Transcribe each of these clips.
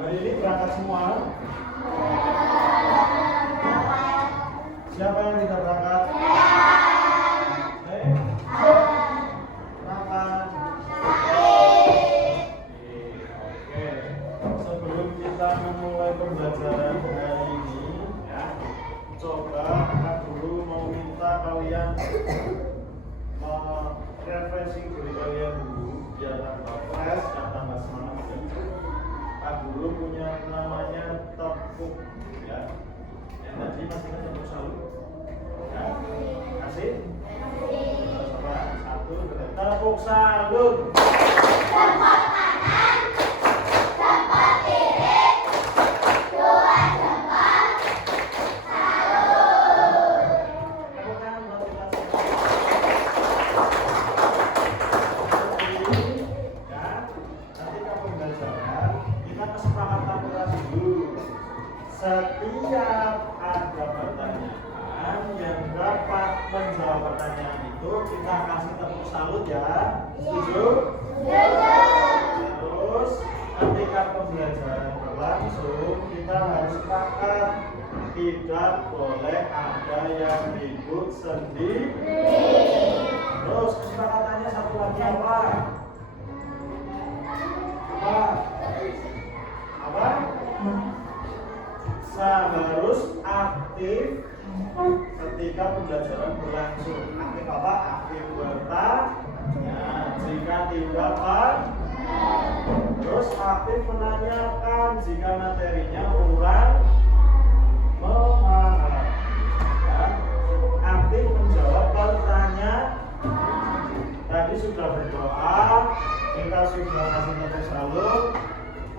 Hari ini berangkat semua? Siapa yang tidak berangkat? Berangkat. Oke. Sebelum kita memulai pembelajaran hari ini, ya, coba Kak Guru mau minta kalian refreshing diri kalian dulu, biar tambah fresh dan tambah semangat. Kak Guru punya namanya tepuk, ya. Yang tadi masih kan tepuk salut, ya. Kasih. Coba satu, dua, tepuk salut. Tepuk kanan, tepuk kiri, dua jempol, salut. Tepuk kanan buat kita ya. Nanti kamu belajar, kita kesepakatan dulu. Setiap ada pertanyaan yang dapat menjawab pertanyaan itu, kita kasih tepuk salut ya. Setuju? Terus ketika pembelajaran berlangsung, kita harus sepakat tidak boleh ada yang ribut sendiri. Terus kesepakatannya satu lagi apa? Apa? Harus aktif ketika pembelajaran berlangsung. Aktif apa? Aktif bertanya jika tidak Pak. Terus aktif menanyakan jika materinya kurang memahami. Ya. Aktif menjawab pertanyaan. Tadi sudah berdoa, kita sudah kasih tepuk salut,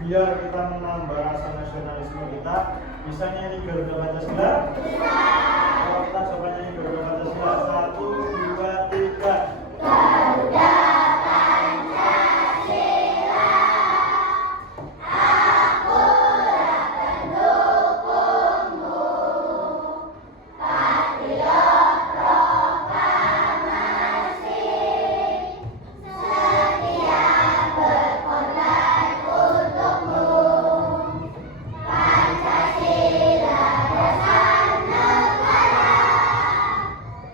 biar kita menambah rasa nasionalisme kita. Bisa nyanyi Garuda Pancasila? Kalau kita coba nyanyi Garuda Pancasila, 1, 2, 3. Garuda Pancasila, aku pendukungmu, patriot proklamasi, setia berkorban untukmu. Pancasila dasar negara,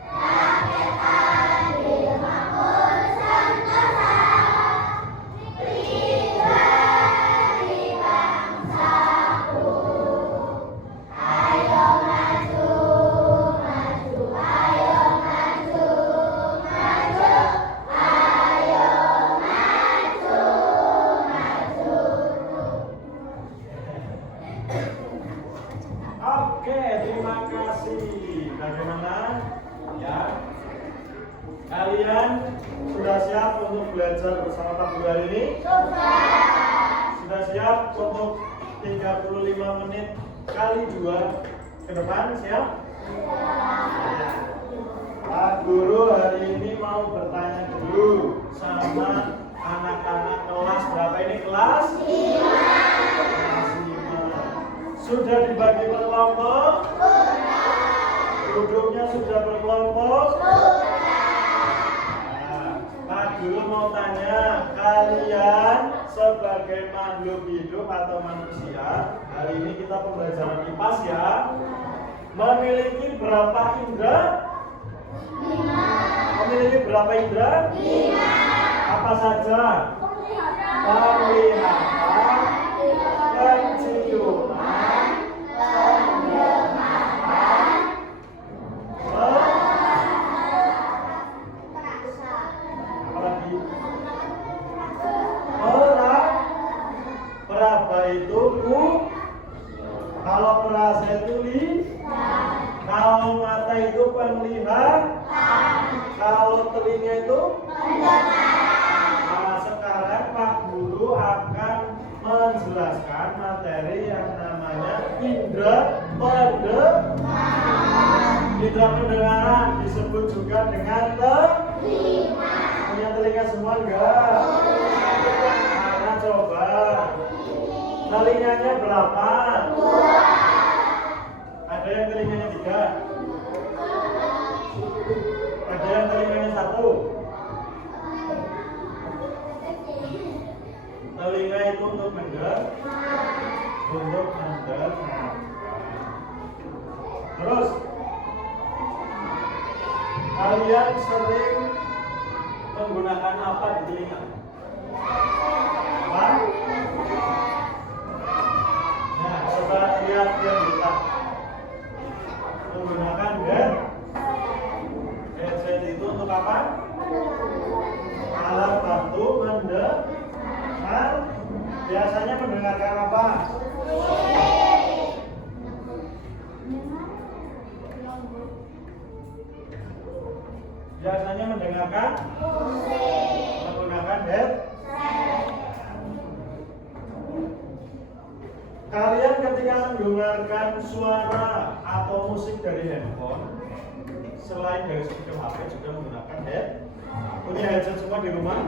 rakyat Kalian sudah siap untuk belajar bersama Pak Guru hari ini? Sudah siap untuk 35 menit kali 2 ke depan? Siap? Pak Guru hari ini mau bertanya dulu sama anak-anak kelas berapa ini? Kelas 5. Sudah dibagi per kelompok? Duduknya sudah berkelompok? Nah, Pak Guru mau tanya, kalian sebagai makhluk hidup atau manusia, hari ini kita pembelajaran IPAS ya, memiliki berapa indera? 5. Memiliki berapa indera? 5. Apa saja? Penglihatan, penciuman, pendengaran, apa lagi? Peraba itu kalau perasa itu kalau mata itu penglihatan, kalau telinga itu nah, sekarang Pak Guru akan menjelaskan materi yang namanya indera pendengaran, disebut juga dengan telinga. Punya telinga semua enggak? Mana coba? Telinganya berapa? 2. Ada yang telinganya 3? Ada yang telinganya 1? Telinga itu untuk mendengar. Terus kalian sering menggunakan apa di telinga? Apa? Nah, coba lihat yang kita menggunakan headset itu untuk apa? Alat bantu mendengar. Biasanya mendengarkan apa? Biasanya mendengarkan menggunakan headset. Kalian ketika mendengarkan suara atau musik dari handphone, selain dari speaker HP juga menggunakan punya headset semua di rumah?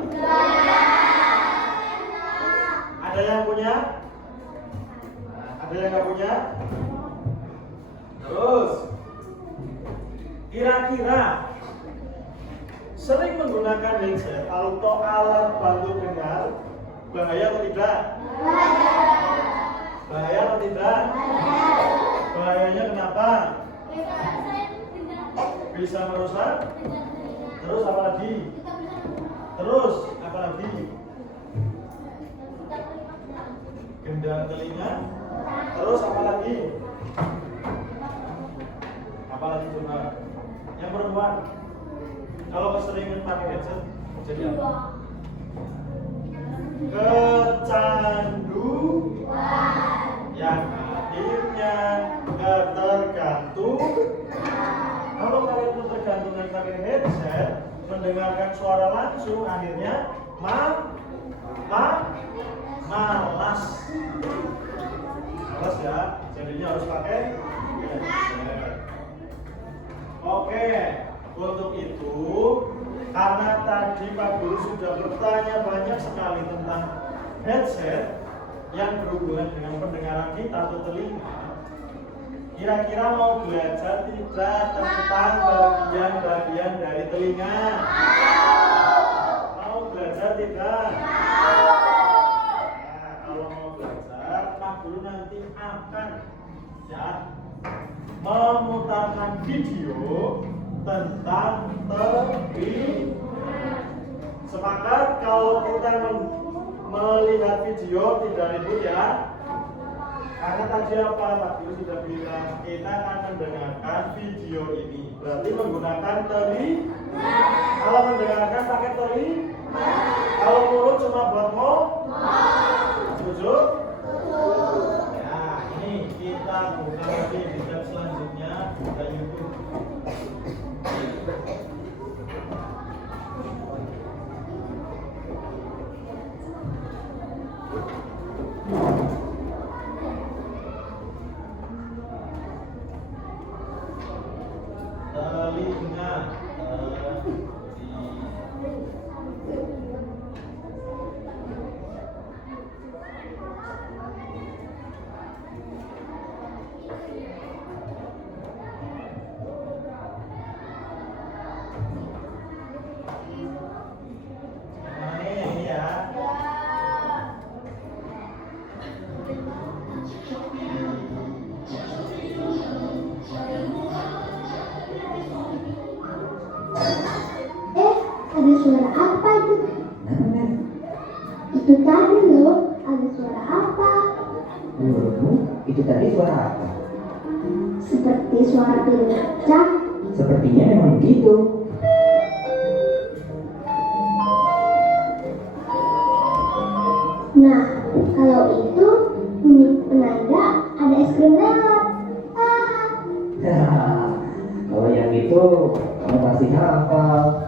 Ada yang punya? Ada yang nggak punya? Terus, kira-kira sering menggunakan headset atau alat bantu dengar bahaya atau tidak? Bahaya atau tidak? Bahayanya kenapa? Bisa merusak? Terus apa lagi? Terus apa lagi? Gendang telinga? Terus apa lagi? Apa lagi coba? Yang perempuan? Kalau keseringan pakai headset jadi apa? Kecanduan, yang akhirnya ketergantungan. Kalau kalian ketergantungan pakai headset, mendengarkan suara langsung, akhirnya malas ya, jadinya harus pakai headset. Oke, untuk itu karena tadi Pak Guru sudah bertanya banyak sekali tentang headset yang berhubungan dengan pendengaran kita atau telinga, kira-kira mau belajar tidak tentang bagian-bagian dari telinga? Mau belajar tidak? Nah, kalau mau belajar, Pak Guru nanti akan memutarkan video tentang telinga. Sepakat kalau kita melihat video tidak ribut ya? Karena tadi apa Pak Guru sudah bilang, kita akan mendengarkan video ini. Berarti menggunakan telinga. Kalau mendengarkan pakai telinga. Kalau mulut cuma buat setuju? Nah, ini kita buka lagi di tab selanjutnya, buka YouTube. Ada suara apa itu? Nah, Itu tadi loh. Ada suara apa? menurutmu itu tadi suara apa? Seperti suara piring pecah. Sepertinya memang begitu. Nah, kalau itu bunyi penanda ada es krim lewat. Kalau yang itu kamu pasti hafal.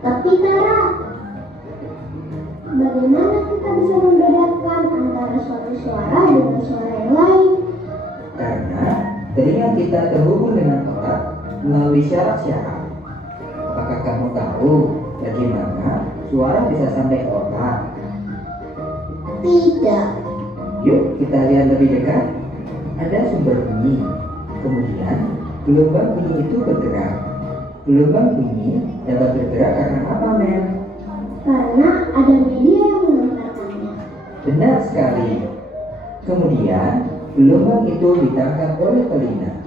Tapi Tara, bagaimana kita bisa membedakan antara suatu suara dengan suara yang lain? Karena telinga kita terhubung dengan otak melalui syarat-syarat. Apakah kamu tahu bagaimana suara bisa sampai ke otak? Tidak. Yuk kita lihat lebih dekat. Ada sumber bunyi. Kemudian gelombang bunyi itu bergerak. Gelombang bunyi dapat bergerak karena apa, Mel? Karena ada media yang mengantarkannya. Benar sekali. Kemudian gelombang itu ditangkap oleh telinga.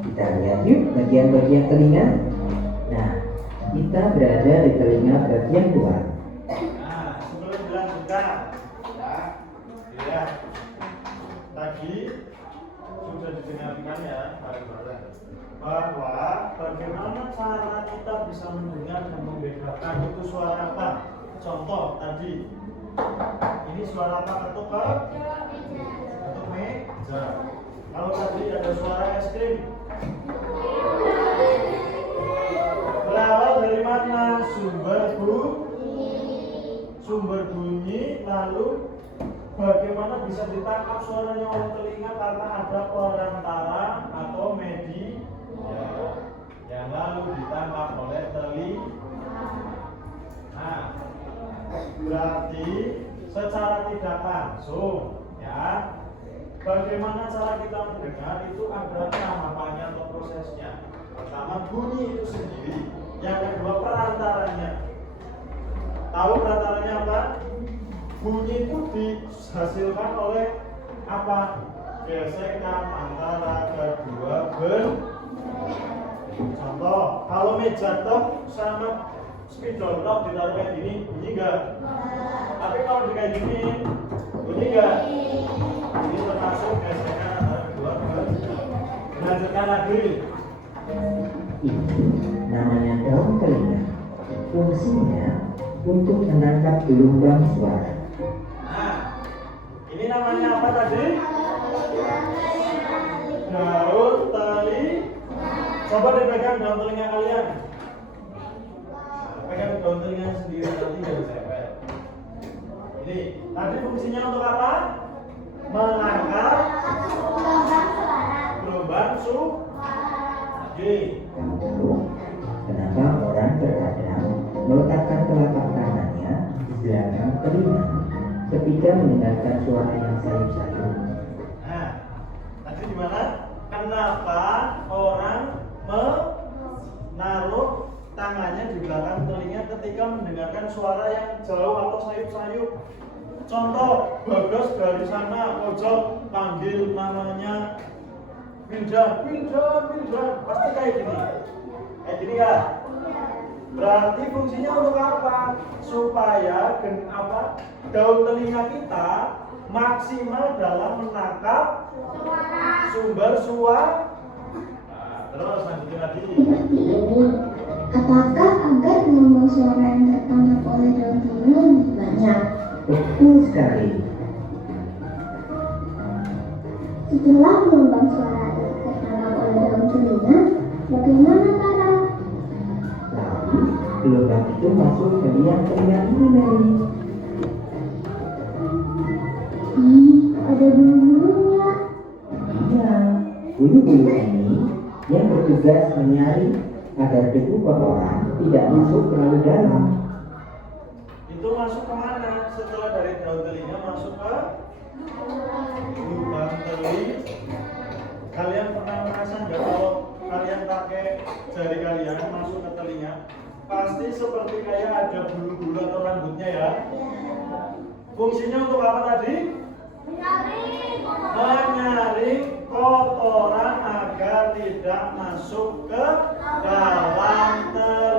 Kita lihat yuk bagian-bagian telinga. Nah, kita berada di telinga bagian luar. Nah, sebelum dilanjutkan, ya, tadi sudah didengarkan ya bareng-bareng bahwa bagaimana cara kita bisa mendengar dan membedakan itu suara apa. Contoh tadi, ini suara apa? Ketuk meja. Kalau tadi ada suara es krim, berawal dari mana? Sumber bunyi, lalu bagaimana bisa ditangkap suaranya oleh telinga karena ada perantara atau media yang lalu ditangkap oleh telinga. Nah, berarti secara tidak langsung ya, bagaimana cara kita mendengar itu ada tahapannya atau prosesnya. Pertama bunyi itu sendiri, yang kedua perantaranya. Tahu perantaranya apa? Bunyi itu dihasilkan oleh apa? Gesekan antara kedua benda. Contoh, kalau meja top sama spidol top ditaruh kayak gini, bunyi enggak? Tapi kalau kayak gini, bunyi enggak? Ini termasuk gesekan antara kedua benda. Lanjutkan lagi. Itu namanya daun telinga. Fungsinya untuk menangkap gelombang suara. Nah, ini namanya apa tadi? Daun telinga. Coba dipegang daun telinga kalian. Pegang daun telinga sendiri nanti dari saya. Ini tadi fungsinya untuk apa? Menangkap gelombang suara. Kamu tahu kenapa orang terkadang meletakkan telapak tangannya di belakang telinga ketika mendengarkan suara yang sayup-sayup? Nah, tadi gimana? Kenapa orang menaruh tangannya di belakang telinga ketika mendengarkan suara yang jauh atau sayup-sayup? Contoh, Bagas dari sana pojok panggil namanya Wildan, pasti kayak gini. Kayak gini ya. Berarti fungsinya untuk apa? Supaya daun telinga kita maksimal dalam menangkap sumber suara. Nah, terus lanjutin lagi. Seperti ini. Apakah agar gelombang suara yang tertangkap oleh daun telinga lebih banyak? Betul sekali. Setelah gelombang suara tertangkap oleh daun telinga, bagaimana Tara? Lalu gelombang itu masuk ke liang telinga ini, Mary. Ada bulu-bulunya. Iya, bulu-bulu ini yang bertugas menyaring agar debu kotoran tidak masuk terlalu dalam. Itu masuk kemana? Setelah dari daun telinga masuk ke lubang telinga. Kalian pernah merasa nggak kalau kalian pakai jari kalian masuk ke telinga, pasti seperti kayak ada bulu-bulu atau rambutnya ya. Fungsinya untuk apa tadi? Menyaring kotoran agar tidak masuk ke dalam telinga.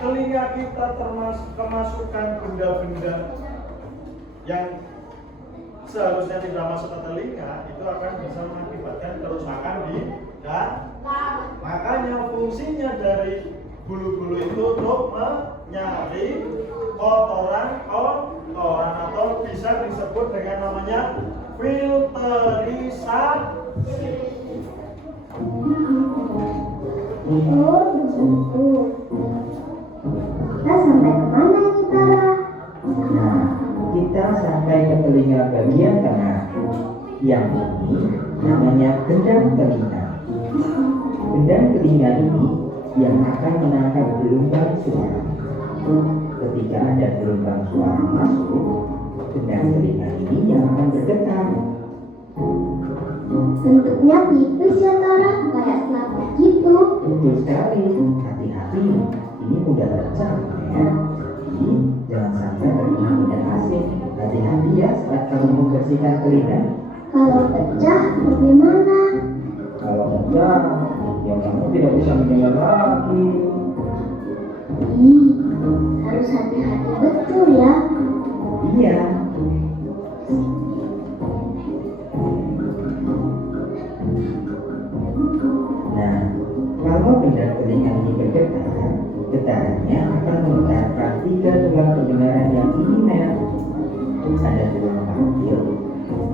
telinga kita kemasukan benda-benda yang seharusnya tidak masuk ke telinga, itu akan bisa mengakibatkan kerusakan di dalam. Makanya fungsinya dari bulu-bulu itu untuk menyaring kotoran atau bisa disebut dengan namanya filterisasi. Oh, begitu. Kita sampai kemana nih, Tara? Nah, kita sampai ke telinga bagian tengah. Yang ini namanya gendang telinga. Gendang telinga ini yang akan menangkap gelombang suara. Ketika ada gelombang suara masuk, gendang telinga ini yang akan bergetar. Bentuknya tipis ya, Tara, kayak selaput gitu. Betul sekali. Hati-hati, ini mudah pecah ya. Jadi jangan sampai terkena benda asing. Hati-hati ya saat kamu membersihkan telinga. Kalau pecah, bagaimana? Kalau pecah, ya kamu tidak bisa mendengar lagi. Harus hati-hati betul ya. Iya. Nah, kalau benda telinga ini bergetar, getarannya akan memutarkan 3 tulang pendengaran yang primer. Ada tulang patil,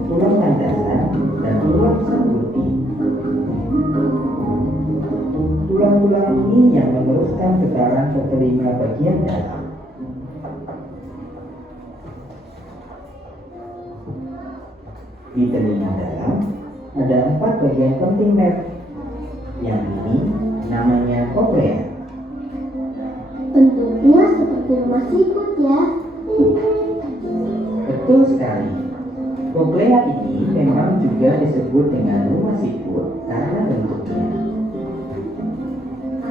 tulang landasan, dan tulang sanggurdi. Tulang-tulang ini yang meneruskan getaran ke telinga bagian dalam. Di telinga dalam ada 4 bagian penting, Matt. Yang ini namanya koklea. Bentuknya seperti rumah sikut ya. Betul sekali. Koklea ini memang juga disebut dengan rumah sikut karena bentuknya.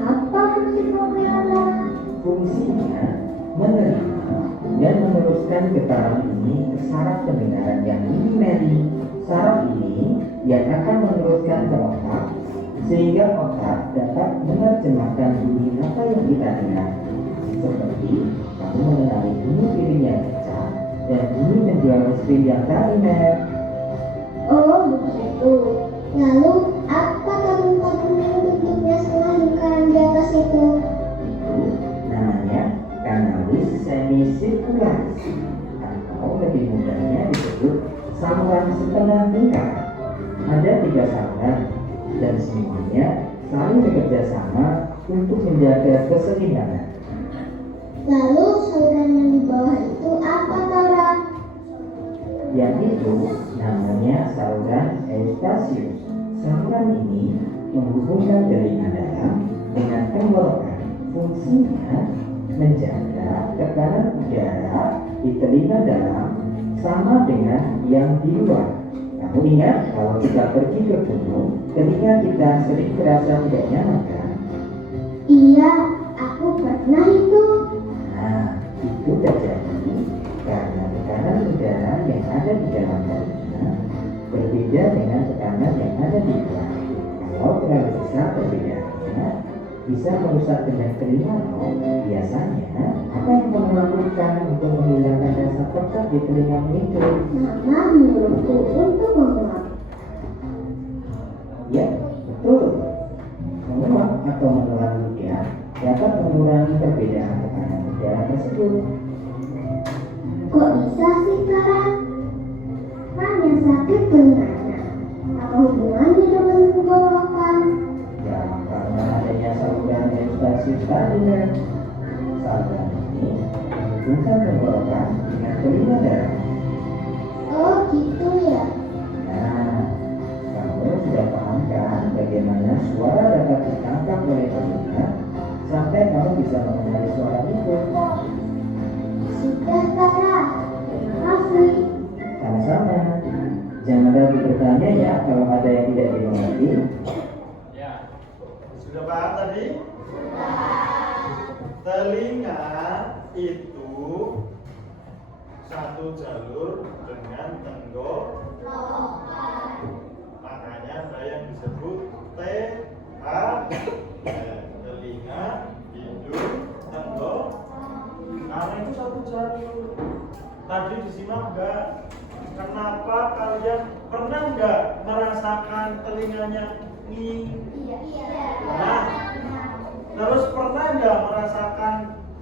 Apa fungsi koklea? Fungsinya menerima dan meneruskan getaran ini ke saraf pendengaran yang minimeri. Saraf ini yang akan meneruskan ke otak, sehingga otak dapat menerjemahkan bunyi apa yang kita dengar. Seperti kamu mengenali bunyi piring yang pecah dan bunyi menjual mesin yang tadi, Mer. Oh, begitu. Lalu, apa tabung-tabung yang bentuknya setengah lingkaran di atas itu? Itu namanya kanalis semisirkularis, atau lebih mudahnya disebut saluran setengah lingkaran. Ada 3 saluran dan semuanya saling bekerja sama untuk menjaga keseimbangan. Lalu, saluran yang di bawah itu apa, Tara? Yang itu namanya saluran Eustachius. Saluran ini menghubungkan telinga dalam dengan tenggorokan. Fungsinya menjaga tekanan udara di telinga dalam sama dengan yang di luar. Kamu ingat kalau kita pergi ke gunung, telinga kita sering terasa tidak nyaman kan? Iya, aku pernah itu. Nah, itu terjadi karena tekanan udara yang ada di dalam telinga berbeda dengan tekanan yang ada di luar. Kalau terlalu besar perbedaannya, bisa merusak gendang telinga loh. Biasanya, apa yang kamu lakukan untuk menghilangkan rasa pekat di telingamu itu? Mama menyuruhku untuk menguap. Ya, betul. Menguap atau menelan ludah dapat mengurangi perbedaan tekanan udara tersebut. Kok bisa sih, Tara? Kan yang sakit telinganya. Apa hubungannya dengan tenggorokan? Ya, karena adanya saluran Eustachius tadi, ya. Saluran ini menghubungkan tenggorokan dengan telinga dalam. Oh, gitu ya. Nah, kamu sudah paham kan bagaimana suara dapat ditangkap oleh telinga sampai kamu bisa mengenali suara itu? Sudah, Tara. Terima kasih. Sama-sama. Jangan ragu bertanya ya kalau ada yang tidak dimengerti. Ya, sudah paham tadi? Telinga itu satu jalur dengan tenggorokan. Makanya ada yang disebut TH, telinga, hidung, tenggorokan. satu jari. Tadi disimak enggak? Kenapa kalian pernah enggak merasakan telinganya nging? Nah, terus pernah enggak merasakan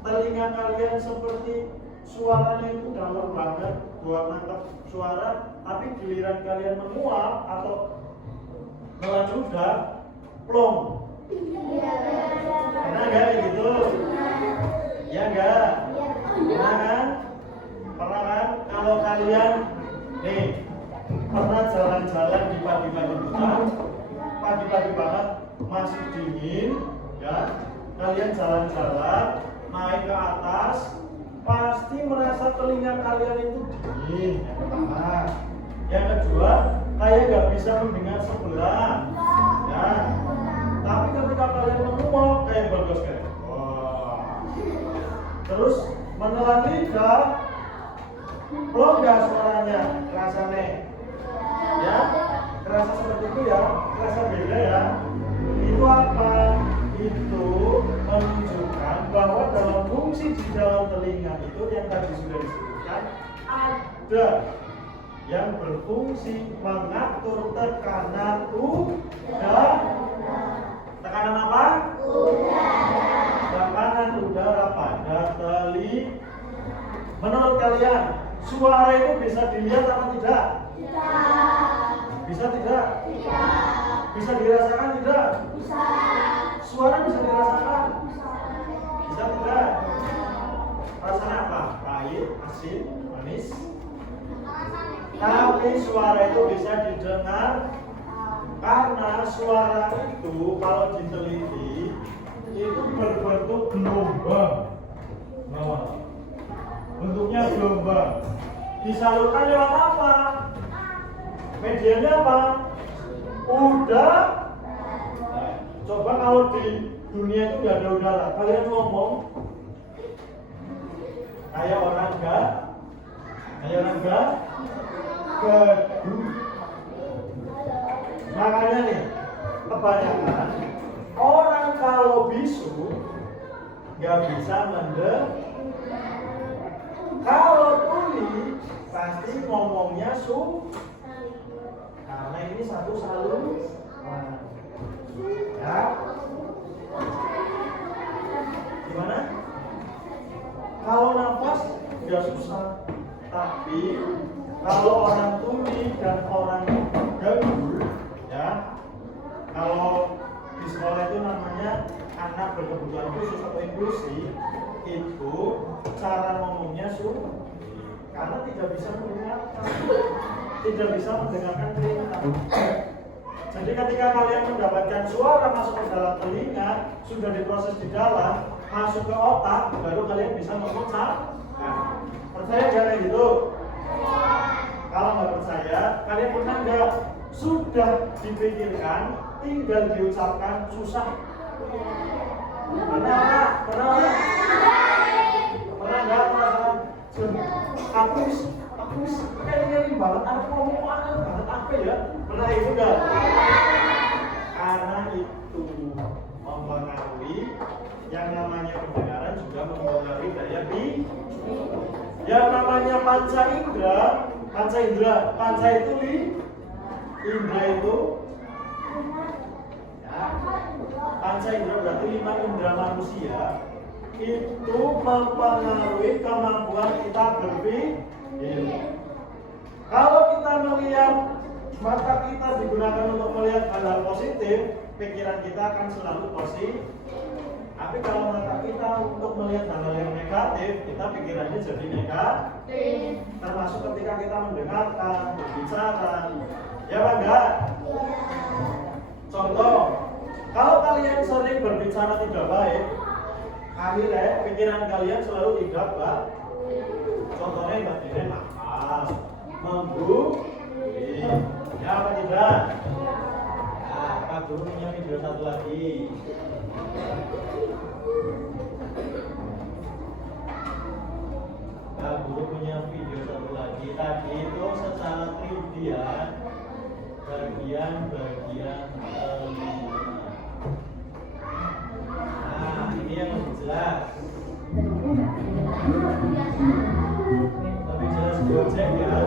telinga kalian seperti suaranya itu dalam banget buat nangkep suara, tapi giliran kalian menguap atau melajudah, plong? Pernah enggak gitu? Ya enggak? Pernah kan? Pernah kan? Kalau kalian nih pernah jalan-jalan di pagi-pagi hutan, pagi-pagi banget masih dingin, ya, kalian jalan-jalan naik ke atas, pasti merasa telinga kalian itu dingin. Yang pertama, yang kedua, kayak nggak bisa mendengar sebelah, ya. Tapi ketika kalian menguap kayak bagus kayak, wah. Terus menelan lidah, plong nggak suaranya, rasanya, ya, kerasa seperti itu ya, kerasa beda ya. Itu apa? Itu menunjukkan bahwa dalam fungsi di dalam telinga itu yang tadi sudah disebutkan ada yang berfungsi mengatur tekanan udara. Tekanan apa? Tekanan udara pada telinga. Menurut kalian, suara itu bisa dilihat atau tidak? Bisa tidak? Bisa dirasakan tidak? Suara bisa dirasakan? Bisa tidak? Rasanya apa? Pahit, asin, manis? Tapi suara itu bisa didengar karena suara itu kalau diteliti itu berbentuk gelombang. Nah, bentuknya gelombang. Disalurkan lewat apa? Medianya apa? Udara. Nah, coba kalau di dunia itu nggak ada udara, kalian ngomong kayak orang enggak? Gaduh. Makanya nih, kebanyakan orang kalau bisu nggak bisa mendengar. Kalau tuli pasti ngomongnya karena ini satu saluran. Ya. Gimana? Kalau nafas nggak susah, tapi kalau orang tuli dan orang gabul, ya, kalau di sekolah itu namanya anak berkebutuhan khusus atau inklusi, itu cara ngomongnya karena tidak bisa mendengarkan perintah. Jadi ketika kalian mendapatkan suara masuk ke dalam telinga, sudah diproses di dalam, masuk ke otak, baru kalian bisa mengucap. Percaya nggak kayak gitu? Kalau nggak percaya, kalian pernah nggak sudah dipikirkan, tinggal diucapkan susah? Pernah nggak? Pernah nggak merasakan? Aku kayak banget, aku ngomong banget apa ya? Pernah itu nggak? Karena itu mempengaruhi yang namanya pendengaran juga mempengaruhi daya yang namanya panca itu indra itu ya, panca indra berarti 5 indra manusia itu mempengaruhi kemampuan kita berpikir. Kalau kita melihat mata kita digunakan untuk melihat hal-hal positif, pikiran kita akan selalu positif. Tapi kalau mata kita untuk melihat hal-hal yang negatif, kita pikirannya jadi negatif. Termasuk ketika kita mendengarkan, berbicara, ya Pak enggak? Contoh, kalau kalian sering berbicara tidak baik, akhirnya pikiran kalian selalu tidak baik. Contohnya batin nafas, membuli, ya apa tidak? Nah, Pak Guru punya video satu lagi. Pak Guru punya video satu lagi. Tadi itu secara trivial bagian-bagian telinga. Nah, ini yang lebih jelas. Gojek ya.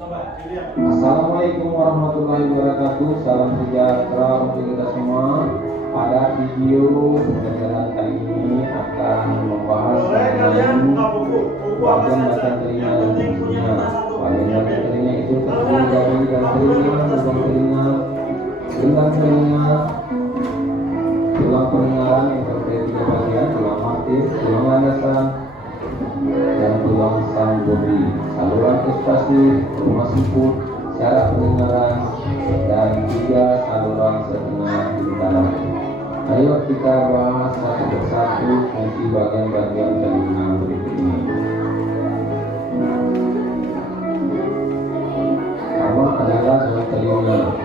Coba dilihat. Assalamualaikum warahmatullahi wabarakatuh. Salam sejahtera untuk kita semua. Pada video pembelajaran kali ini akan membahas Boleh kalian buka buku apa bagian saja. belakang telinga Yang dan penting punya fungsinya. kita satu. Bagian belakang telinga itu terdiri dari dalam telinga, lubang telinga, gendang telinga, tulang pendengaran yang terdiri tiga bagian, tulang martir, tulang landasan, dan tulang sambodi, saluran espasi, rumah siput, syaraf pendengaran, dan tiga saluran setengah di dalam. Ayo kita bahas satu persatu fungsi bagian-bagian telinga berikut ini. Pertama adalah daun telinga.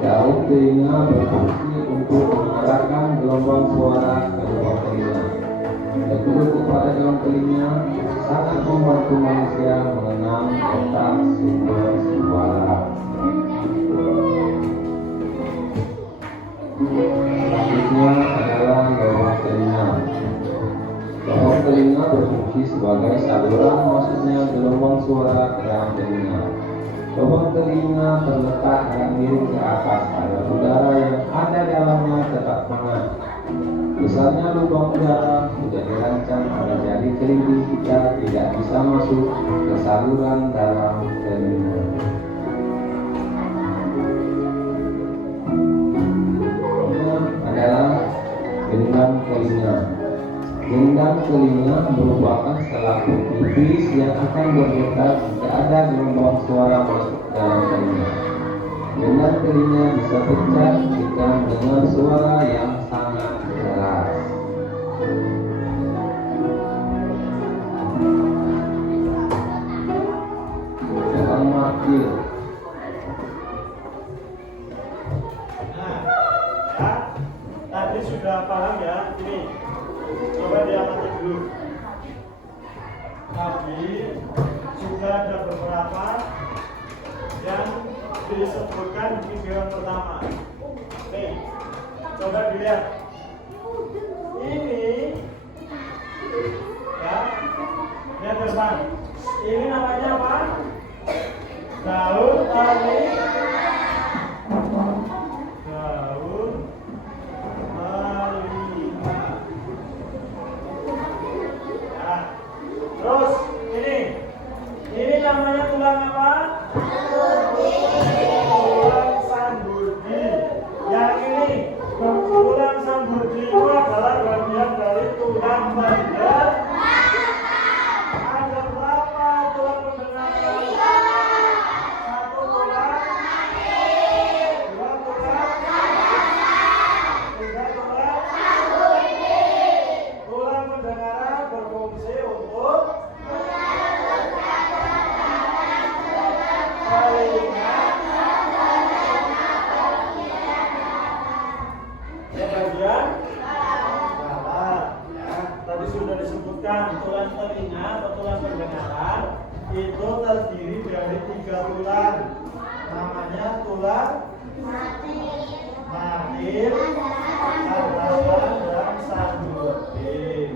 Daun telinga berfungsi untuk mengarahkan gelombang suara ke lubang telinga. Kedua kepada daun telinga sangat membantu manusia mengenal otak sumber suara. Selanjutnya adalah lubang telinga. Lubang telinga berfungsi sebagai saluran masuknya gelombang suara ke dalam telinga. Lubang telinga terletak agak miring ke atas agar udara yang ada dalamnya tetap hangat. Misalnya lubang udara sudah dirancang agar jari kelingking kita tidak bisa masuk ke saluran dalam telinga. Adalah gendang telinga. Gendang telinga merupakan selaput tipis yang akan bergetar jika ada gelombang suara masuk dalam telinga. Gendang telinga bisa pecah jika mendengar suara yang sangat keras. Tulang martir. Tadi sudah paham ya, ini coba diamati dulu. Tadi sudah ada beberapa yang disebutkan di video yang pertama. Nih, coba dilihat. Ini ya, lihat ke depan. Ini namanya apa? Daun telinga. Terus ini namanya tulang apa? Tulang sambudi. Yang ini tulang sambudi itu adalah bagian dari tulang pendengar. Ada berapa tulang pendengar? Satu tulang, dua tulang, tiga tulang. Tulang pendengaran berfungsi untuk telinga. Bagian dalam. Ya, tadi sudah disebutkan tulang telinga atau tulang pendengaran itu terdiri dari tiga tulang. Namanya tulang martir, landasan, dan sambudi.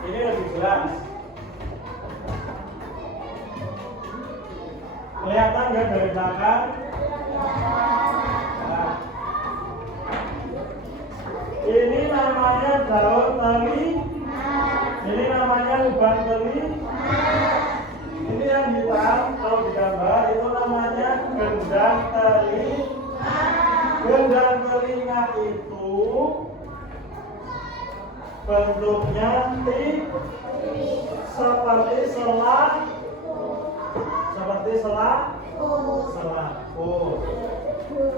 Ini lebih jelas. Kelihatan nggak dari belakang? Nah, ini namanya daun telinga. Ini namanya lubang telinga. Ini yang hitam kalau digambar itu namanya gendang telinga. Gendang telinga itu bentuknya seperti selaput.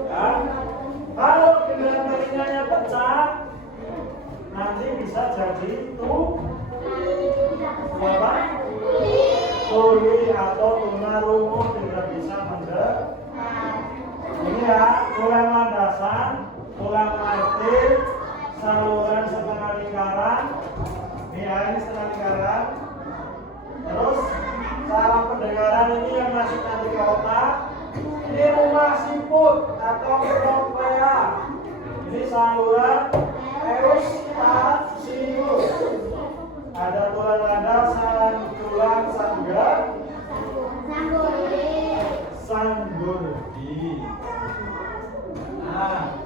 Ya. Kalau gendang telinganya pecah, nanti bisa jadi tulang. Apa? Tuli atau tunarungu tidak bisa mendengar. Ini ya, tulang landasan, tulang martir, saluran setengah lingkaran. Ini ya, ini setengah lingkaran. Terus saraf pendengaran ini yang masuk nanti ke otak. Ini rumah siput atau koklea. Ini saluran eustasius. Ada tulang landasan, tulang sangga, sanggurdi. Nah,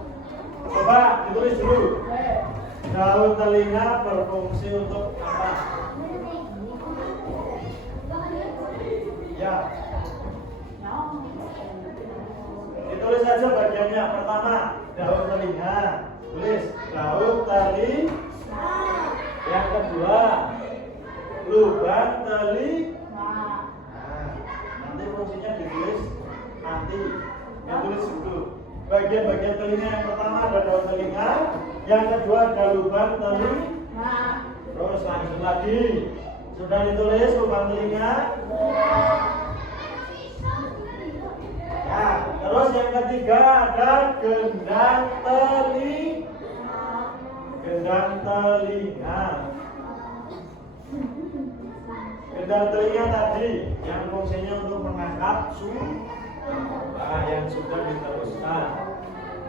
coba ditulis dulu. Daun telinga berfungsi untuk apa? Ya. Ditulis saja bagiannya. Pertama, daun telinga. Tulis daun telinga. Yang kedua, lubang telinga. Nah, nanti fungsinya ditulis nanti. Yang tulis dulu. Bagian-bagian telinga yang pertama ada daun telinga, yang kedua ada lubang telinga. Terus lanjut lagi. Sudah ditulis lubang telinga? Ya, terus yang ketiga ada gendang telinga. Gendang telinga. Gendang telinga tadi yang fungsinya untuk menangkap suara yang sudah diteruskan.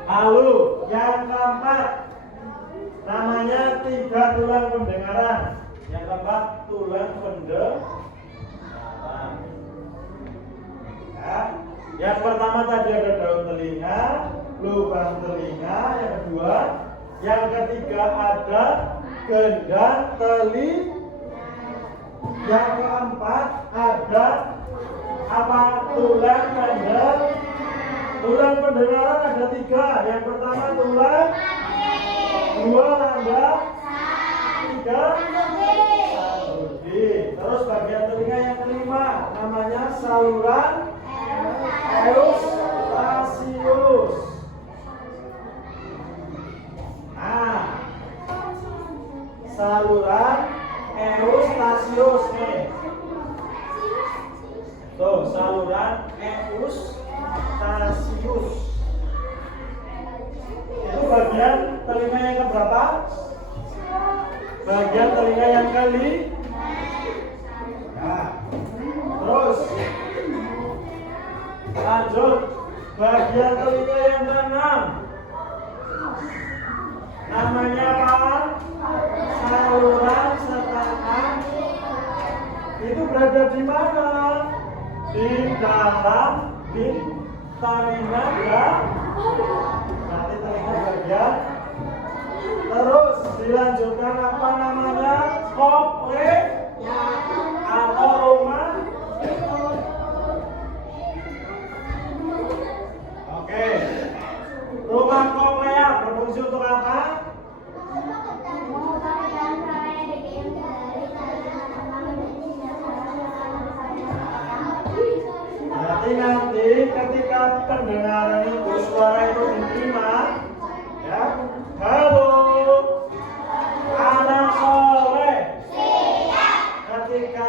Lalu yang keempat namanya tiga tulang pendengaran. Yang keempat tulang pendengaran. Ya. Yang pertama tadi ada daun telinga, lubang telinga. Yang kedua, yang ketiga ada gendang telinga. Yang keempat ada apa? Tulang pendengaran. Tulang pendengaran ada tiga. Yang pertama tulang, dua landas, tiga sanggurdi. Terus bagian telinga yang kelima namanya saluran eustasius. Nah, saluran eustasius nih. Tuh, saluran eustasius. Itu bagian telinga yang keberapa? Bagian telinga yang kali. Nah, terus lanjut bagian telinga yang keenam. Namanya apa? Saluran setengah. Itu berada di mana? Di dalam telinga ya. Nanti telinga bagian. Terus dilanjutkan apa namanya? Koklea atau rumah. Oke. Rumah koklea berfungsi untuk apa? Berarti nanti ketika pendengaran itu suara itu diterima, ya, halo, anak sore. Ketika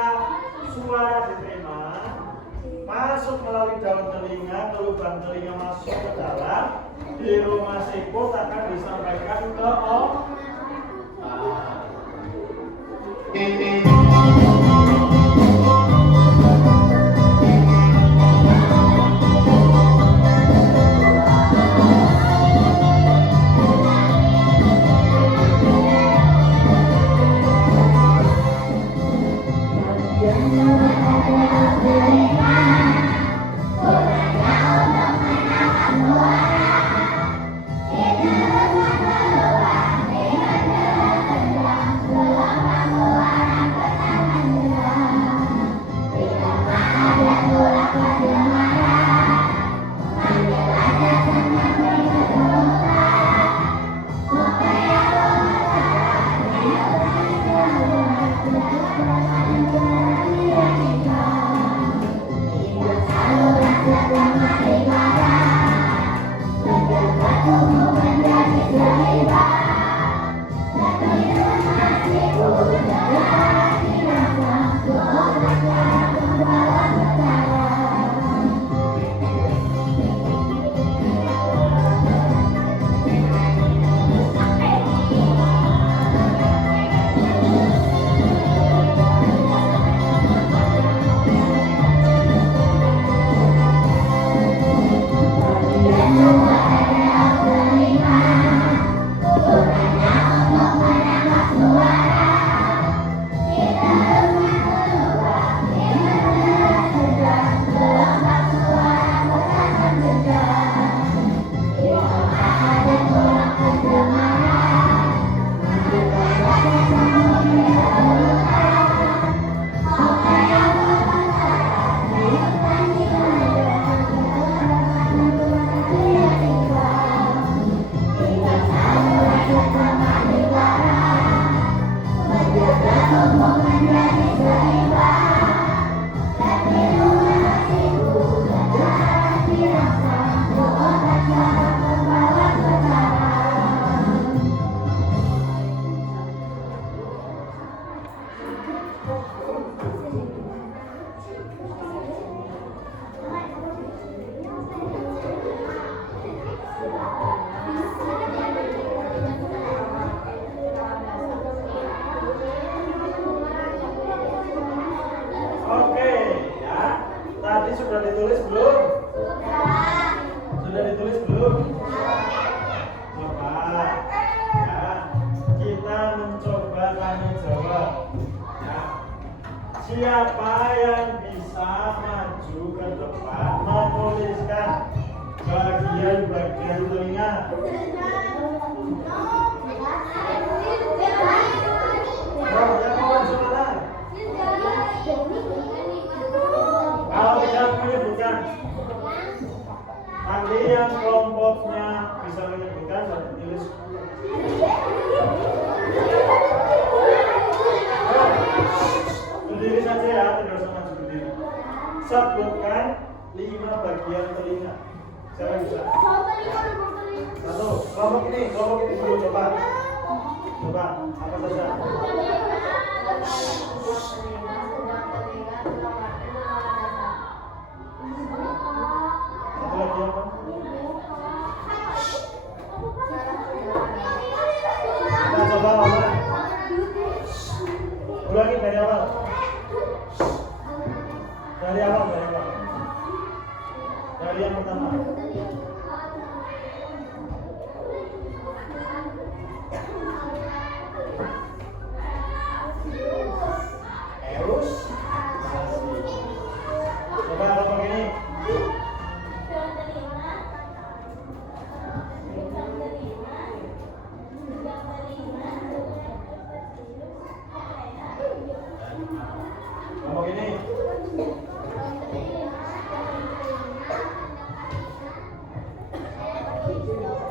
Siapa yang bisa maju ke depan menuliskan bagian-bagian telinga? Oh, yang mau maju mana? Kalau tidak menyebutkan, nanti yang kelompoknya bisa menyebutkan dan tulis. Berdiri saja ya, tidak usah maju berdiri. Sebutkan 5 bagian telinga. Siapa yang bisa? Satu, kelompok ini dulu coba. Coba, apa saja? Satu lagi apa? Kita coba mana? Ulangi dari awal. Dari awal. Dari yang pertama. Eus. Coba kelompok ini. Kelompok ini.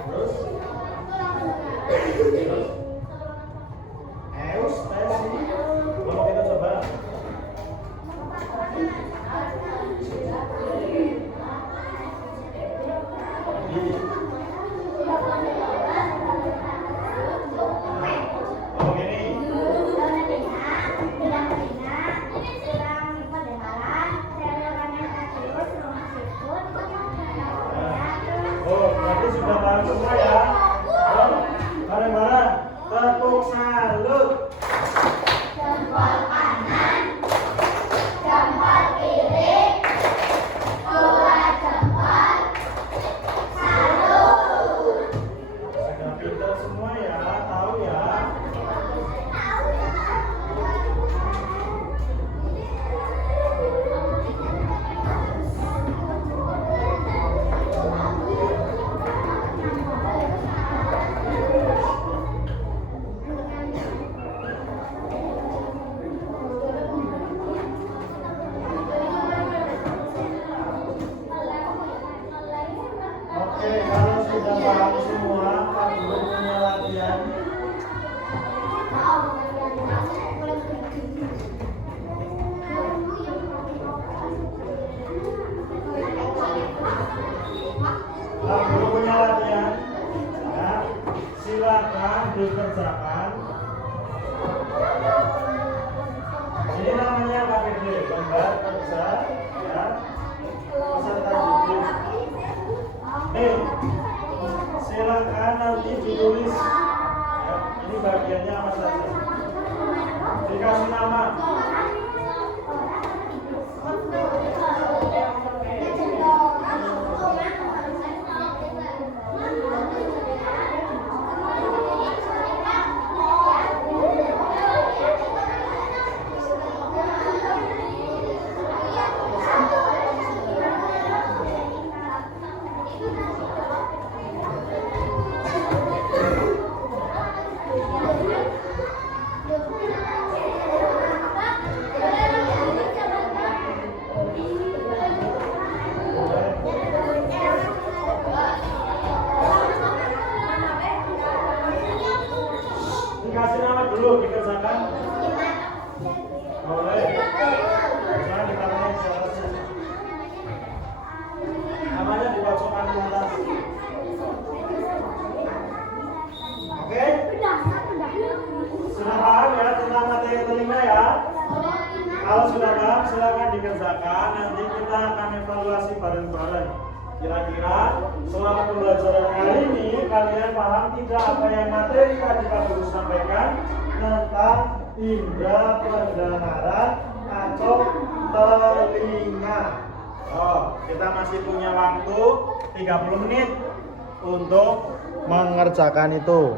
Terus. Eus, tes. Kelompok kita coba. Kelompok ini. Oh, berarti sudah paham semua ya? Oh, bareng-bareng. Tepuk salut. Sudah pintar semua ya, tahu ya? Oke, kalau sudah paham semua, Pak Guru punya latihan. Pak Guru punya latihan. Ya, silakan dikerjakan. Ini namanya KPD, gambar kerja, ya, peserta didik. Silakan nanti ditulis. Ya, ini bagiannya apa saja? Dikasih nama. Dikasih nama dulu, dikerjakan. Boleh. Jangan dikatakan seharusnya. Namanya di pojokan atas. Oke? Sudah paham ya tentang materi telinga ya? Kalau sudah paham, silakan dikerjakan. Nanti kita akan evaluasi bareng-bareng. Kira-kira selama pembelajaran kali ini kalian paham tidak apa yang materi tadi Pak Guru sampaikan tentang indera pendengaran atau telinga. Oh, kita masih punya waktu 30 menit untuk mengerjakan itu.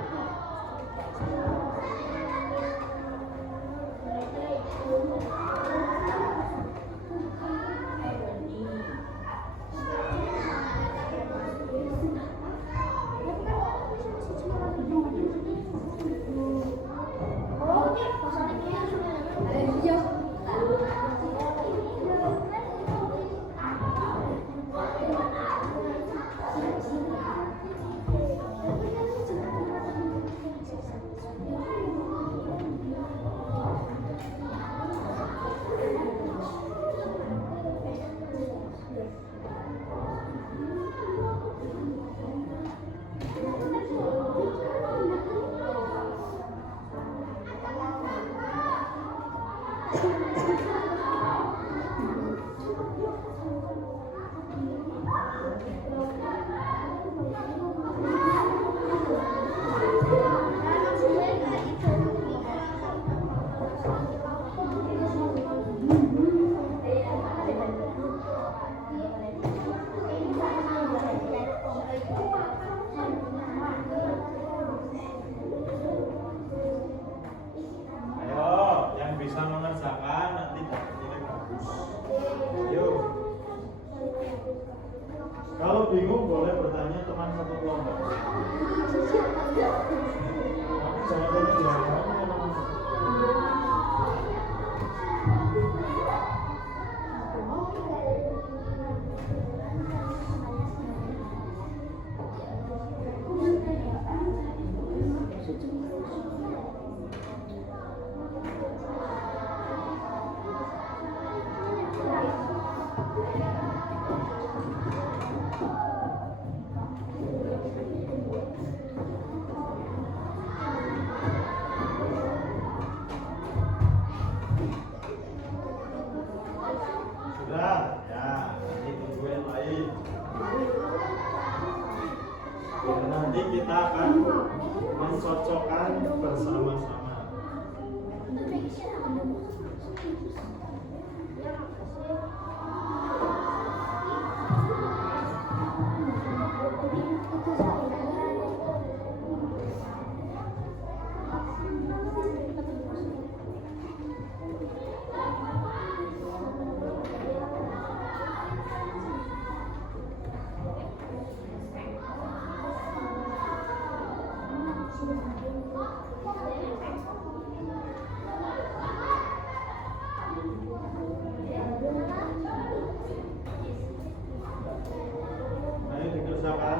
Jawabannya gimana? Sudah, ya, nanti tunggu yang lain. Dan nanti kita akan mencocokkan bersama-sama. Ayo dikerjakan.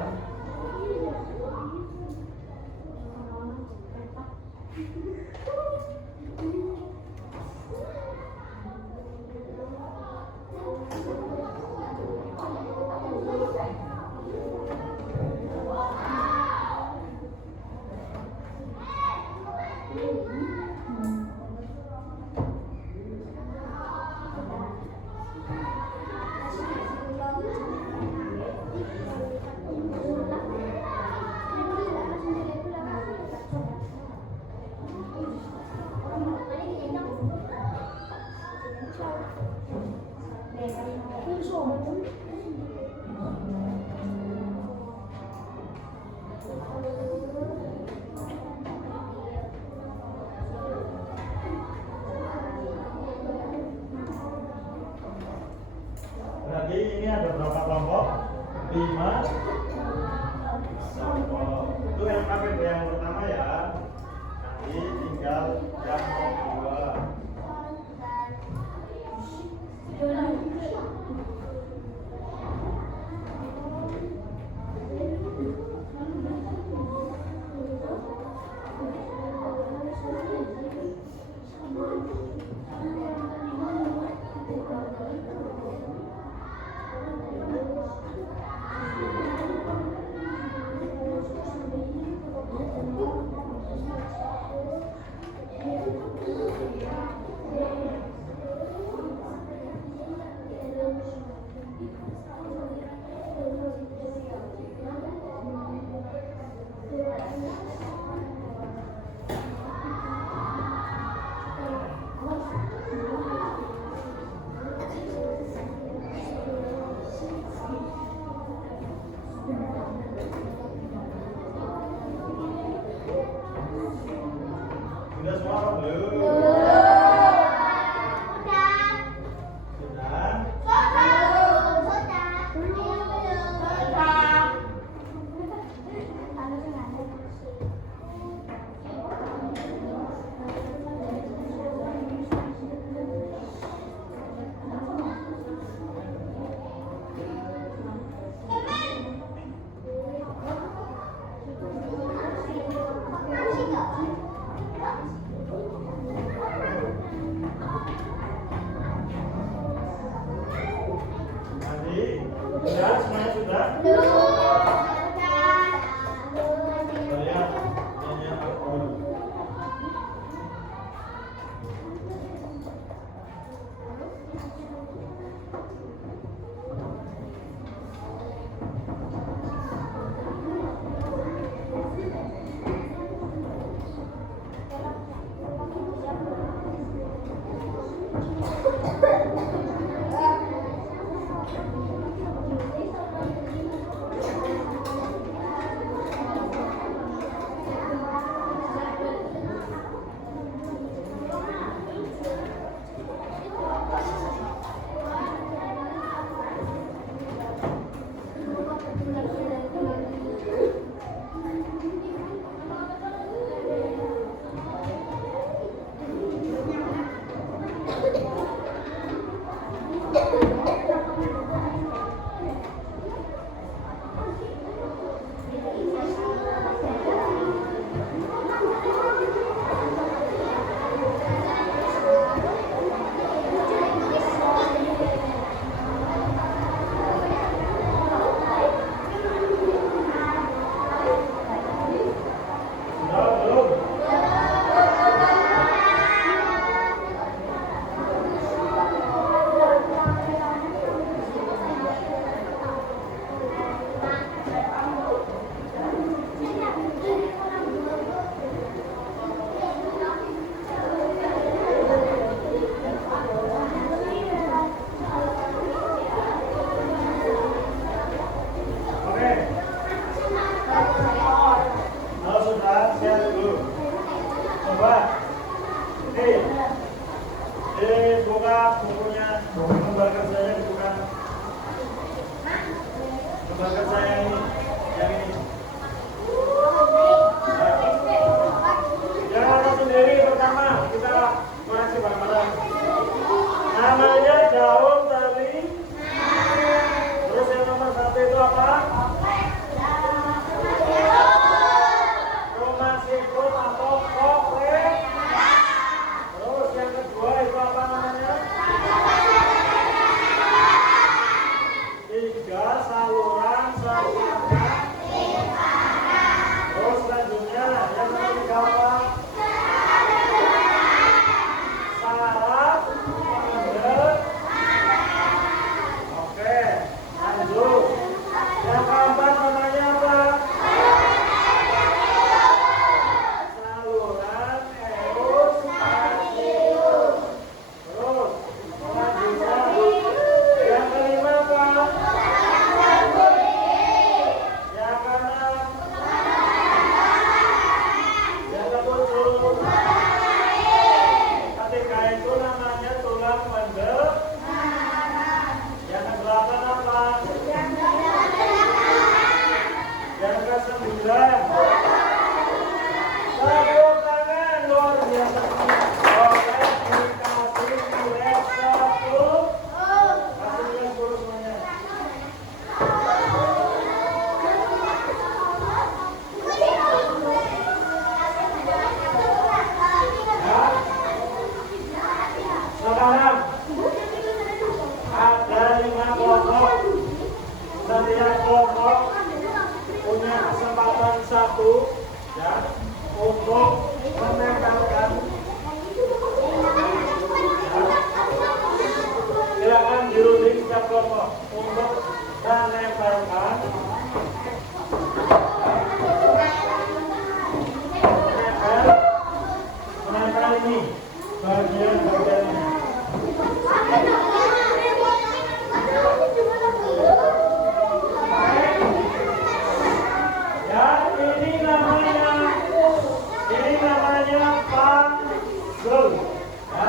Berarti ini ada berapa kelompok? 5 kelompok. Itu yang yang pertama ya. Nanti tinggal yang kedua. Sudah semua apa belum? Sudah? Oke. Dibuka bukunya, gambar kerjanya dibuka. Gambar kerja yang ini. Yang ada sendiri pertama kita koreksi bareng-bareng. Namanya daun tali. Terus yang nomor 1 itu apa? Rumah sikut atau kopret. Terus yang kedua itu apa namanya? 3 saluran saluran. Terus selanjutnya yang ketiga apa? Saraf pengendal. Oke, lanjut. Yang keempat namanya apa? Saluran eus pakius. Terus selanjutnya yang kelima apa? Yang keenam. Yang ketujuh. Ketika itu namanya tulang pendel. Yang kedelapan apa? Yang kesembilan. Tepuk tangan luar biasa. Boleh dikasih nilai 10. Kasih nilai 10 semuanya. Sekarang ada 5 kelompok. Setiap kelompok punya kesempatan 1 ya untuk menempelkan. Silakan dirunding setiap kelompok untuk menempelkan. Menempel ini bagian-bagian ini. Ya, ini namanya puzzle. Ya.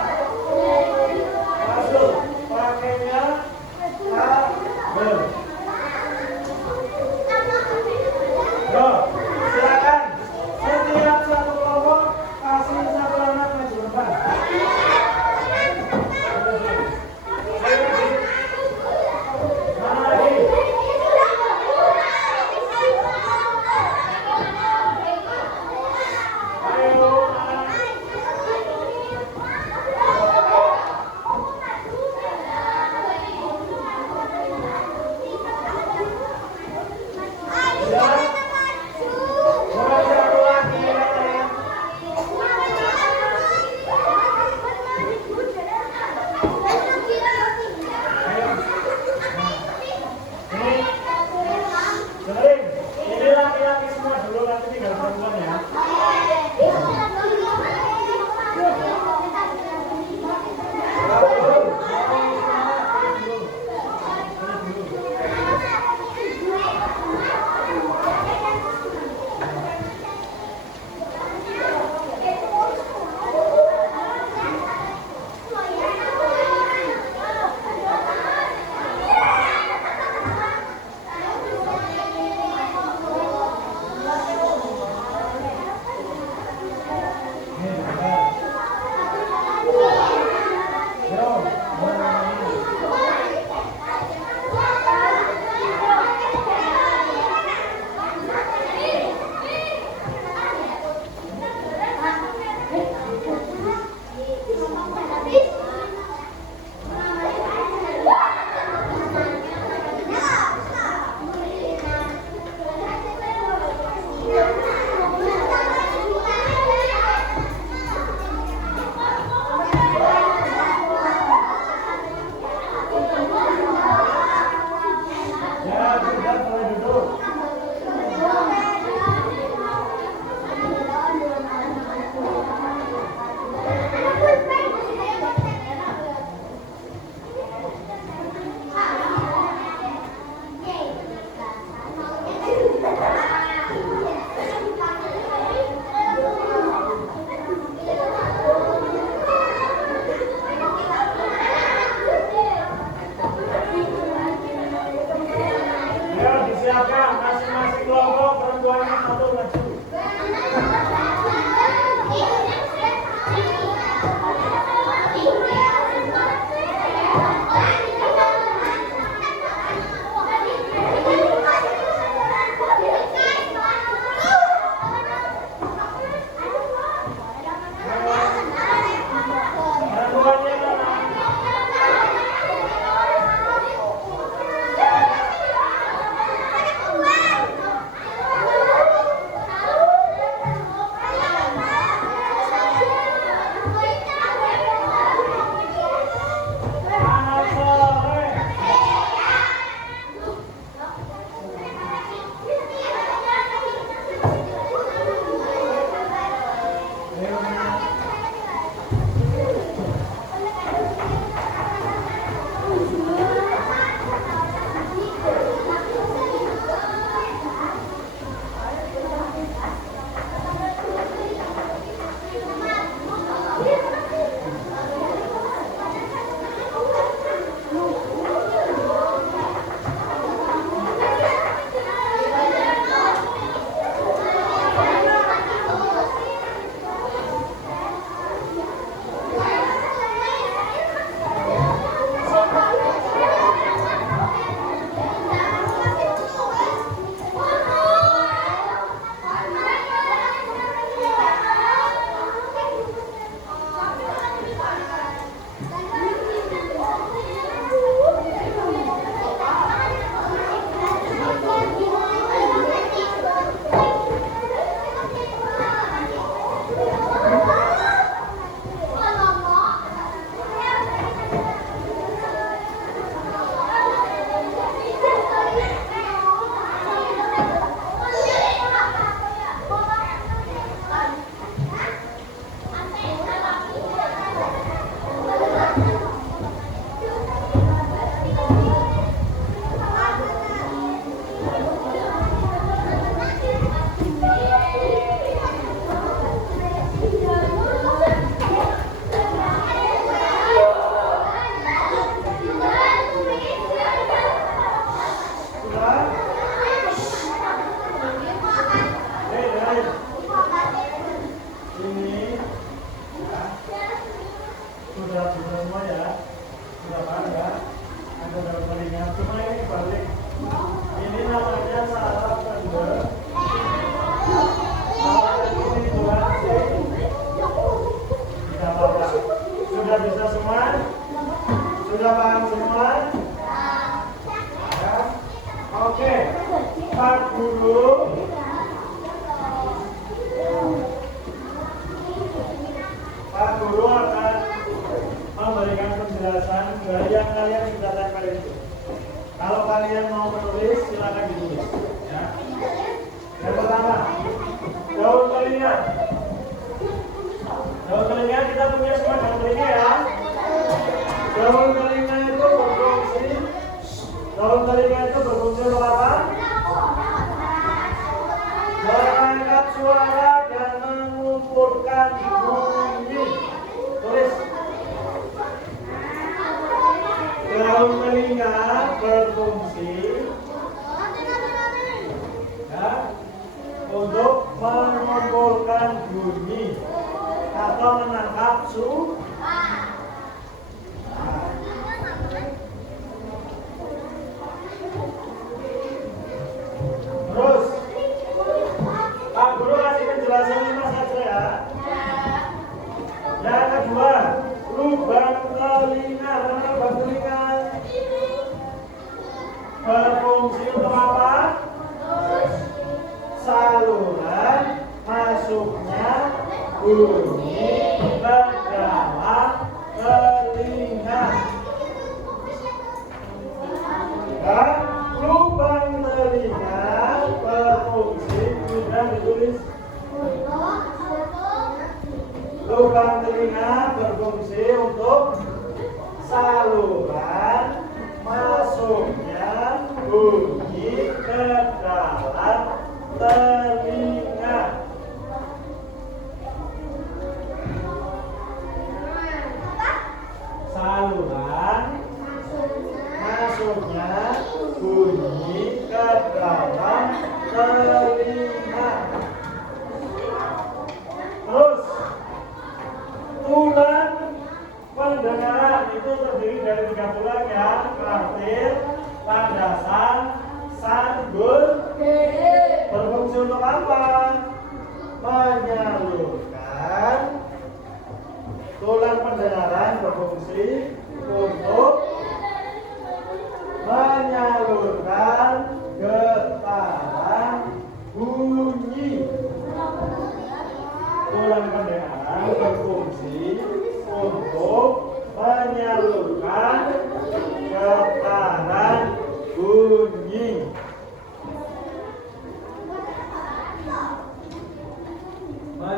Puzzle. Pakainya puzzle. Yo, silakan. Setiap satu kelompok kasih 1 anak maju depan. Mana lagi? Ayo,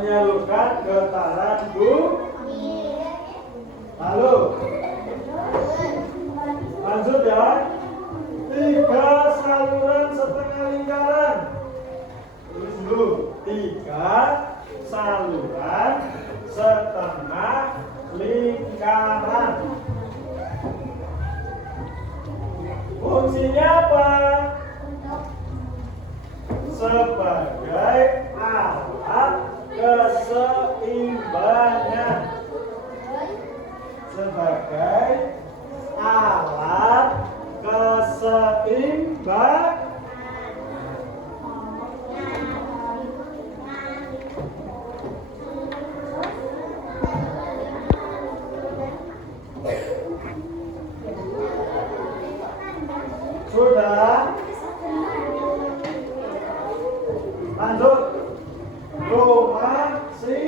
menyalurkan getaran bumi. Lalu lanjut ya. 3 saluran setengah lingkaran. Tulis dulu. 3 saluran setengah lingkaran. Fungsinya apa? Sebagai alat keseimbangan. Sebagai alat keseimbangan. Sudah? Lanjut. Rumah si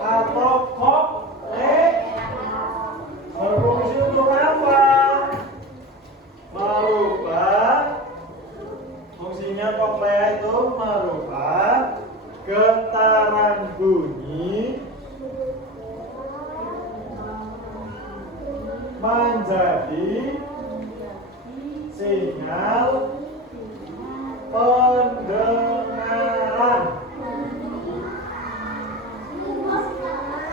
atau komplek berfungsi untuk apa? Merubah. Fungsinya komplek itu merubah getaran bunyi menjadi sinyal pendengaran.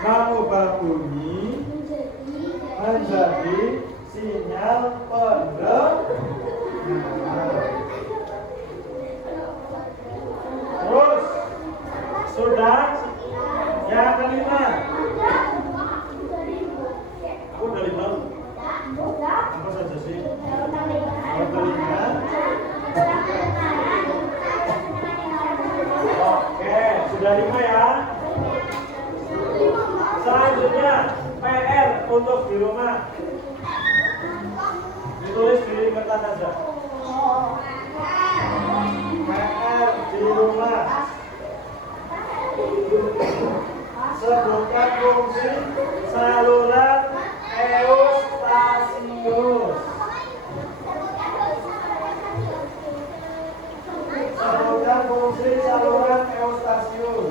Mengubah bunyi menjadi sinyal pendengaran. Terus sudah yang kelima. Aku udah 5. Apa saja sih? Oke, sudah 5 ya. Selanjutnya PR untuk di rumah. Ditulis di kertas saja. PR di rumah. Sebutkan fungsi saluran eustasius. Sebutkan fungsi saluran eustasius.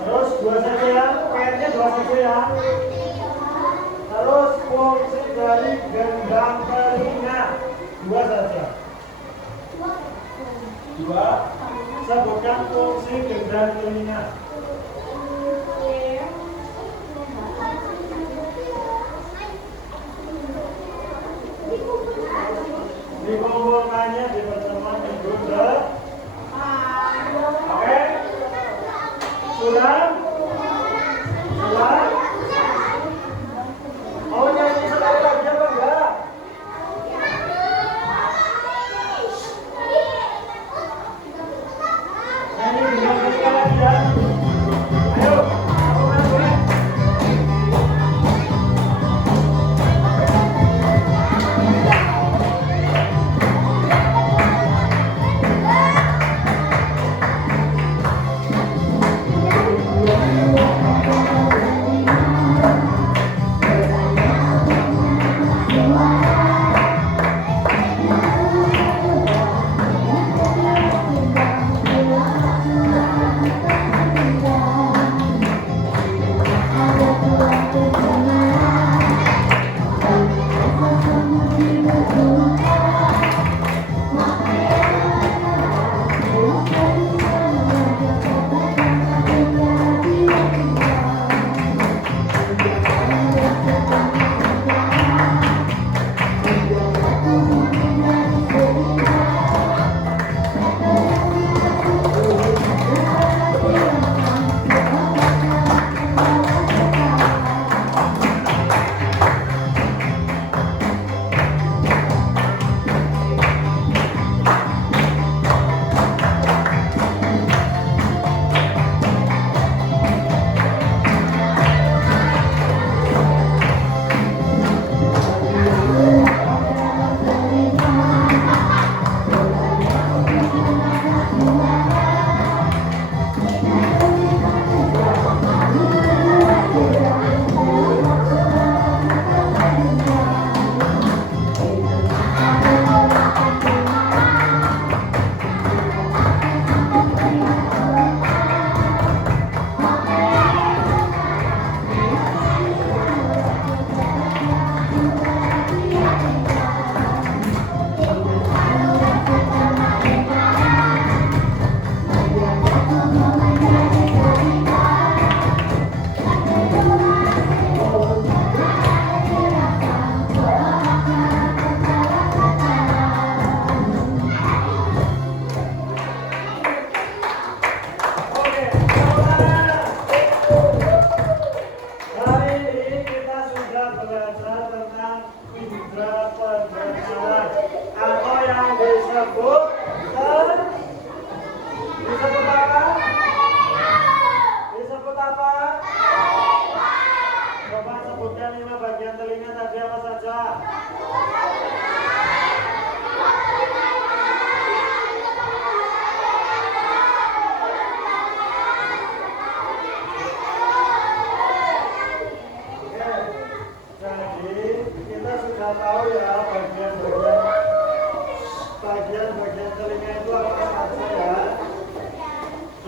Terus 2 saja ya, PR-nya 2 saja ya. Terus fungsi dari gendang telinga 2 saja. 2. Sebutkan fungsi gendang telinga. Dikumpulkannya di pertemuan minggu depan. Oke? Sudah? Sudah? Mau nyanyi sekali lagi apa enggak? Nyanyi dengan sekali lagi ya. Ayo, aku masuk.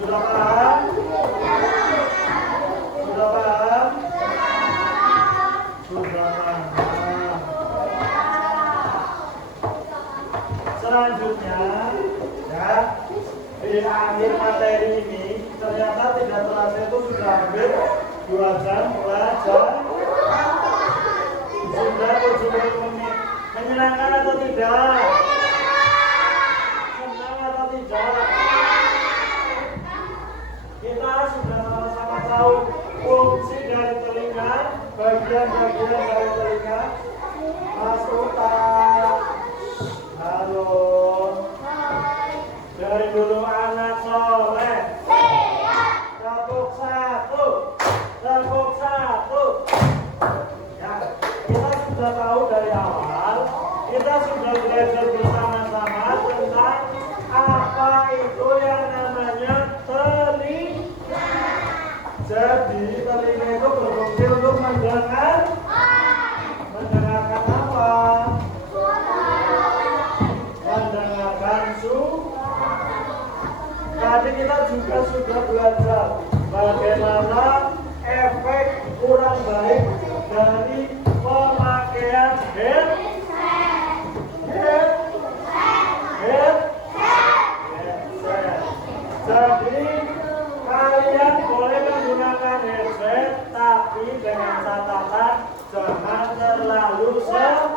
Sudah paham? Sudah paham? Sudah paham. Selanjutnya, ya, di akhir materi ini ternyata tidak terasa itu sudah hampir 2 jam belajar. Sudah 70 menit. Menyenangkan atau tidak? Senang atau tidak? Kita sudah sama-sama tahu fungsi dari telinga, bagian-bagian dari telinga. Mas Uta, halo. Dari dulu anak soleh. Tepuk satu. Tepuk satu. Ya, kita sudah tahu dari awal. Kita sudah belajar bersama-sama tentang apa itu yang namanya telinga. Jadi telinga itu berfungsi untuk mendengar. Mendengarkan apa? Mendengarkan suara. Tadi kita juga sudah belajar bagaimana efek kurang baik dari pemakaian headset. Jadi kalian boleh menggunakan headset, tapi dengan catatan jangan terlalu sering.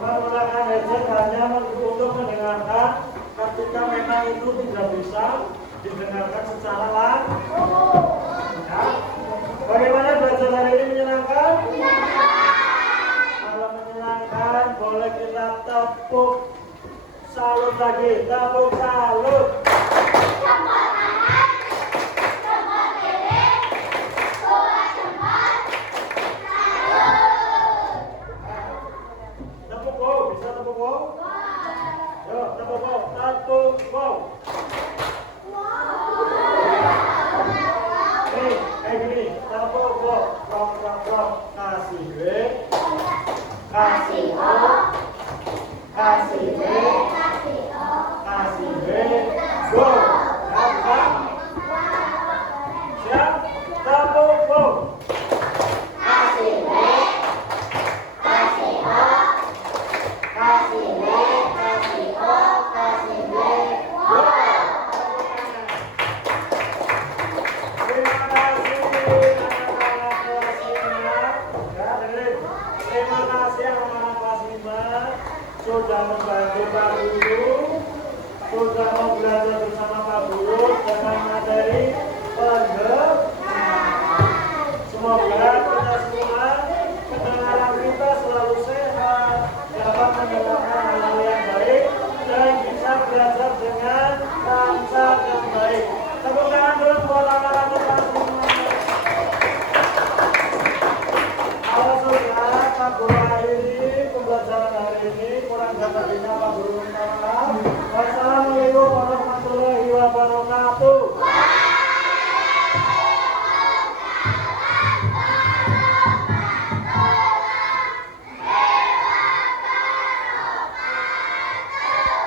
Menggunakan headset hanya untuk mendengarkan ketika memang itu tidak bisa didengarkan secara langsung. Ya. Bagaimana belajar hari ini menyenangkan? Kalau menyenangkan, boleh kita tepuk salut lagi, tepuk salut. Tepuk wow, bisa tepuk wow? Yo, tepuk wow, tepuk wow. Nih, kayak gini, tepuk wow, rock, rock, rock, kasih B, kasih O, kasih B, kasih B, go. Siap? Siap? Tepuk wow. Kasih B, kasih O, kasih B, kasih O, kasih B, go. Terima kasih anak-anak kelas 5. Ya, dengerin. Terima kasih anak-anak kelas 5 sudah membantu Pak Guru, sudah mau belajar bersama Pak Guru dengan materi pendengaran. Semoga kita semua pendengaran kita selalu sehat, dapat mendengarkan hal yang baik dan bisa belajar dengan lancar dan baik. Tepuk tangan dulu buat anak-anak kelas 5. Kalau sudah Pak Guru akhiri pembelajaran hari ini, kurang dapat Pak Guru minta maaf. Wassalamualaikum warahmatullahi wabarakatuh.